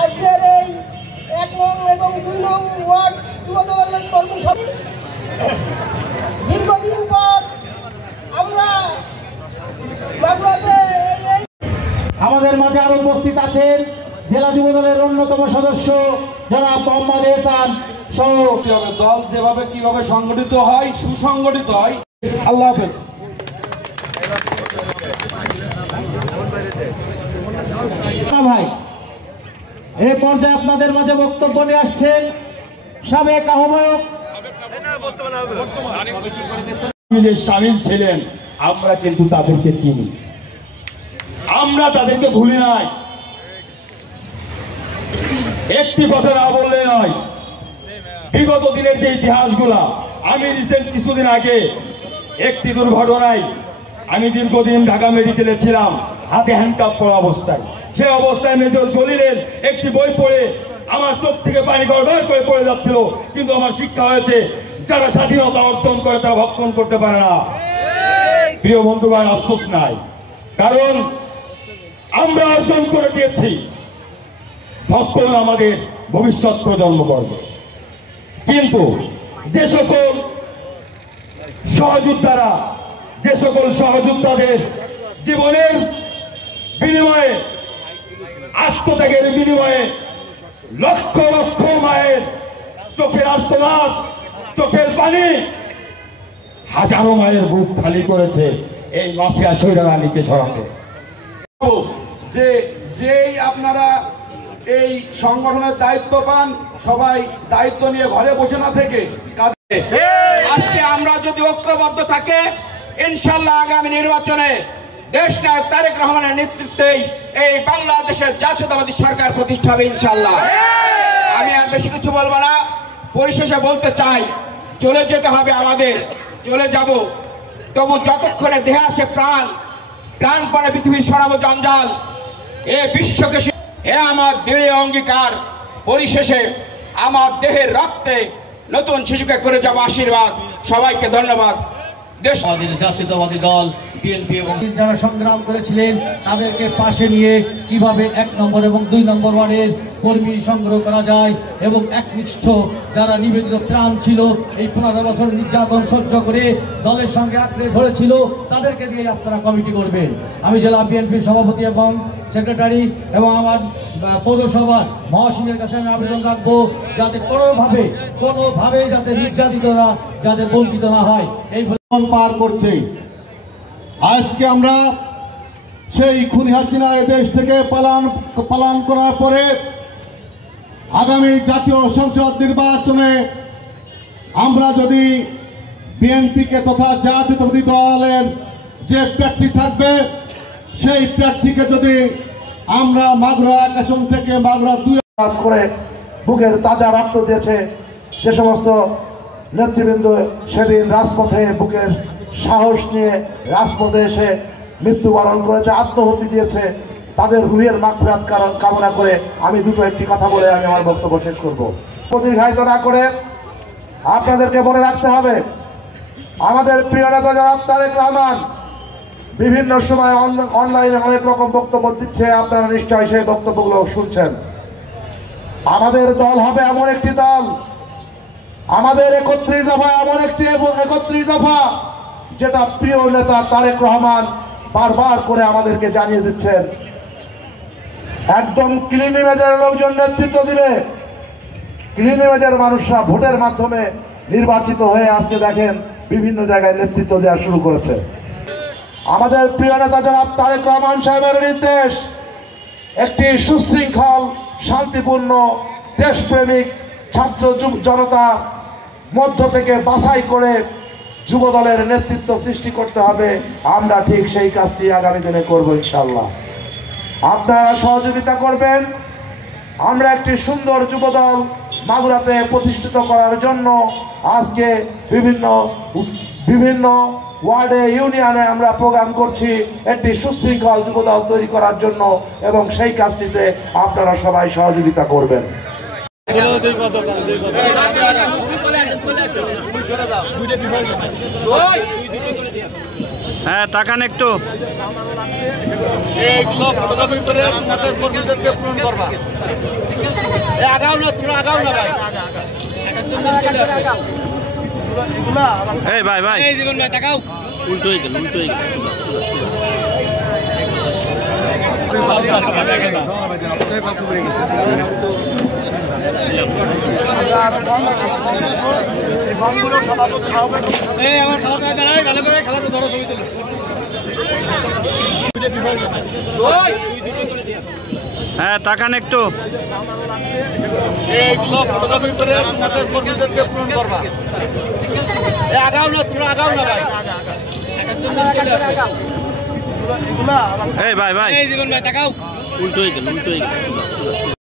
আজকের এই ১ নং এবং ২ নং ওয়ার্ড যুবদলের কর্মী সমিতি দীর্ঘদিন পর আমরা আমাদের মাঝে আরো উপস্থিত আছেন জেলা যুবদলের অন্যতম সদস্য জনাব মোহাম্মদ এহসান সহ। দল যেভাবে কিভাবে সংগঠিত হয়, সুসংগঠিত হয়। আল্লাহ হাফেজ। ভাই, এই পর্যায়ে আপনাদের মাঝে বক্তব্য নিয়ে আসছেন সাবেক আহ্বায়ক সামিল ছিলেন। আমরা কিন্তু তাদেরকে চিনি, আমরা তাদেরকে ভুলি নাই। একটি কথা না বললে নয়, বিগত দিনের যে ইতিহাসগুলা, আমি রিসেন্ট কিছুদিন আগে একটি দুর্ঘটনায় আমি দীর্ঘদিন ঢাকা মেডিকেলে ছিলাম, হাতে হ্যান্ডকাপ পরা অবস্থায়। সে অবস্থায় মেজর জলিলের একটি বই পড়ে আমার চোখ থেকে পানি গড়গড় করে পড়ে যাচ্ছিল। কিন্তু আমার শিক্ষা হয়েছে, যারা স্বাধীনতা অর্জন করে তারা ভক্ষণ করতে পারে না। প্রিয় বন্ধুগণ, আফসোস নাই, কারণ আমরা অর্জন করে দিয়েছি, ভক্ষণ আমাদের ভবিষ্যৎ প্রজন্ম করবে। কিন্তু যে সকল সহযোদ্ধারা, যে সকল সহযোদ্ধাদের জীবনের বিনিময়ে, আত্মত্যাগের বিনিময়ে লক্ষ লক্ষ মায়ের চোখের আর্তনাদ, চোখের পানি, হাজারো মায়ের বুক খালি করেছে এই মাফিয়া শৈরান আলীকে সরাতে। যেই আপনারা এই সংগঠনের দায়িত্ব পান, সবাই দায়িত্ব নিয়ে ঘরে বসে না থেকে আজকে আমরা যদি ঐক্যবদ্ধ থাকে, ইনশাল্লাহ আগামী নির্বাচনে দেশ নায়ক তারেক রহমানের নেতৃত্বে এই বাংলাদেশের জাতীয়তাবাদী সরকার প্রতিষ্ঠা হবে ইনশাল্লাহ। আমি আর বেশি কিছু বলবো না। পরিশেষে বলতে চাই, চলে যেতে হবে আমাদের, চলে যাব, তবু যতক্ষণে দেহে আছে প্রাণ, প্রাণপণে পৃথিবীর সরাবো জঞ্জাল। এ বিশ্বকে, এ আমার দৃঢ় অঙ্গীকার। পরিশেষে আমার দেহের রক্তে নতুন শিশুকে করে যাব আশীর্বাদ। সবাইকে ধন্যবাদ। দেশ আমাদের জাতীয়তাবাদী দল বিএনপি এবং যারা সংগ্রাম করেছিলেন তাদেরকে পাশে নিয়ে কিভাবে ১ নম্বর এবং ২ নম্বর ওয়ার্ডের কর্মী সংগ্রহ করা যায় এবং একনিষ্ঠ যারা নিবেদিত প্রাণ ছিল, এই ১৫ বছর নির্যাতন সহ্য করে দলের সঙ্গে আঁকড়ে ধরেছিল, তাদেরকে দিয়ে আপনারা কমিটি করবেন। আমি জেলা বিএনপির সভাপতি এবং সেক্রেটারি এবং আমার পৌরসভার মহাসিনের কাছে আমি আবেদন রাখবো, যাতে কোনোভাবে যাতে নির্যাতিতরা যাতে বঞ্চিত না হয়। এই পার করছে। আজকে আমরা সেই খুনি হাসিনা দেশ থেকে পালান করার পরে আগামী জাতীয় সংসদ নির্বাচনে আমরা যদি বিএনপিকে তথা জাতীয়তাবাদী দলের যে প্রার্থী থাকবে, সেই প্রার্থীকে যদি আমরা মাগুরা ১ আসন থেকে মাগুরা ২ করে বুকের তাজা রক্ত দিয়েছে যে সমস্ত নেতৃবৃন্দ সেদিন রাজপথে বুকের সাহস নিয়ে রাজপথে এসে মৃত্যুবরণ করেছে, আত্মহতি দিয়েছে, তাদের রুহের মাগফিরাত কামনা করে আমি একটি কথা বলে আমি আমার বক্তব্য শেষ করব। দীর্ঘায়িত না করে আপনাদেরকে মনে রাখতে হবে, আমাদের প্রিয় নেতা জনাব তারেক রহমান বিভিন্ন সময় অনলাইনে অনেক রকম বক্তব্য দিচ্ছে, আপনারা নিশ্চয়ই সেই বক্তব্যগুলো শুনছেন। আমাদের দল হবে এমন একটি দল, আমাদের ৩১ দফা এমন একটি ৩১ দফা যেটা প্রিয় নেতা তারেক রহমান বারবার করে আমাদেরকে জানিয়ে দিচ্ছেন। একদম ক্লিন ইমেজের লোকজন নেতৃত্ব দিবে, ক্লিন ইমেজের মানুষরা ভোটের মাধ্যমে নির্বাচিত হয়ে আজকে দেখেন বিভিন্ন জায়গায় নেতৃত্ব দেওয়া শুরু করেছে। আমাদের প্রিয় নেতা জনাব তারেক রহমান সাহেবের নির্দেশ, একটি সুশৃঙ্খল, শান্তিপূর্ণ, দেশপ্রেমিক ছাত্র জনতা মধ্য থেকে বাছাই করে যুব দলের নেতৃত্ব সৃষ্টি করতে হবে। আমরা ঠিক সেই কাজটি আগামী দিনে করব ইনশাল্লাহ। আপনারা সহযোগিতা করবেন। আমরা একটি সুন্দর যুব দল মাগুরাতে প্রতিষ্ঠিত করার জন্য আজকে বিভিন্ন ওয়ার্ডে, ইউনিয়নে আমরা প্রোগ্রাম করছি একটি সুশৃঙ্খল যুব দল তৈরি করার জন্য, এবং সেই কাজটিতে আপনারা সবাই সহযোগিতা করবেন। হ্যাঁ তাকান একটু। এইগুলো ফটোগ্রাফি করে আমাদের কর্মীদেরকে পূরণ করবা। আগাও না, তোমরা আগাও না ভাই। এই ভাই ভাই এই জীবন ভাই তাকাও। উল্টো হয়ে গেল, উল্টো হয়ে গেল। আমার খেলা দাঁড়ায় ভালো করে খেলা তো ধরো, ছবি তুলো। হ্যাঁ তাকান একটু। এইগুলো ফটোগ্রাফি করে আমাদের কর্মীদেরকে পূরণ করবা। আগাও না, তোমরা আগাও না ভাই। এই ভাই ভাই এই জীবন ভাই তাকাও। উল্টো হয়ে গেল, উল্টো হয়ে গেল।